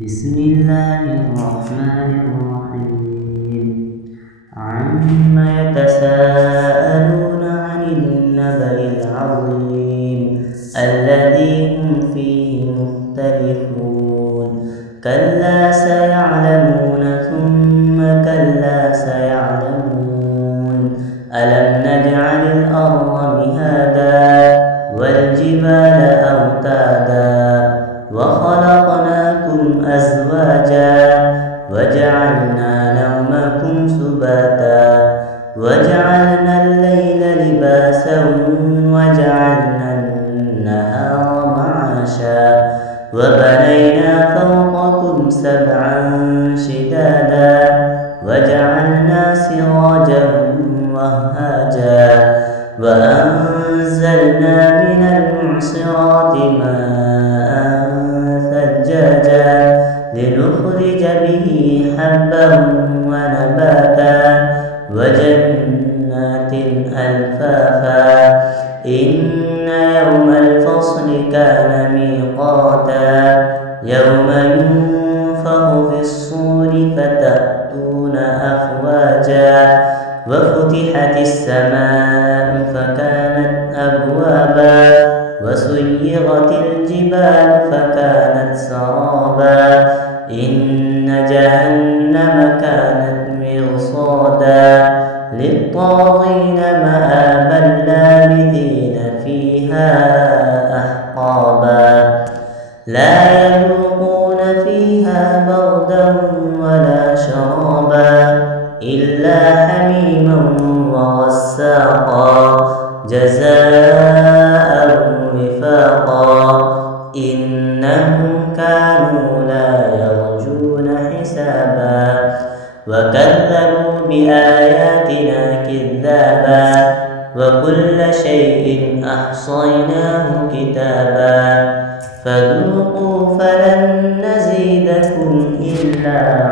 بسم الله الرحمن الرحيم عما يتساءلون عن النبأ العظيم الذي هم فيه مختلفون كلا سيعلمون ثم كلا سيعلمون ألم نجعل الأرض مهادا والجبال أوتادا وخلقناكم أزواجا وجعلنا نومكم سباتا وجعلنا الليل لباسا وجعلنا النهار معاشا وبنينا فوقكم سبعا شدادا وجعلنا سراجا وهاجا وأنزلنا من المعصرات ماء ثجاجا لنخرج به حبا ونباتا وجنات ألفافا إن يوم الفصل كان ميقاتا يوم ينفخ في الصور فتأتون أفواجا وفتحت السماء فكانت أبوابا وسيرت الجبال فكانت سرابا إن جهنم كانت مرصادا للطاغين مآبا لابثين فيها أحقابا لا يذوقون فيها بردا ولا شرابا إلا حميما وغساقا جزاء وفاقا إنهم كانوا لا يرجون حسابا وكذبوا بآياتنا كذابا وكل شيء أحصيناه كتابا فذوقوا فلن نزيدكم إلا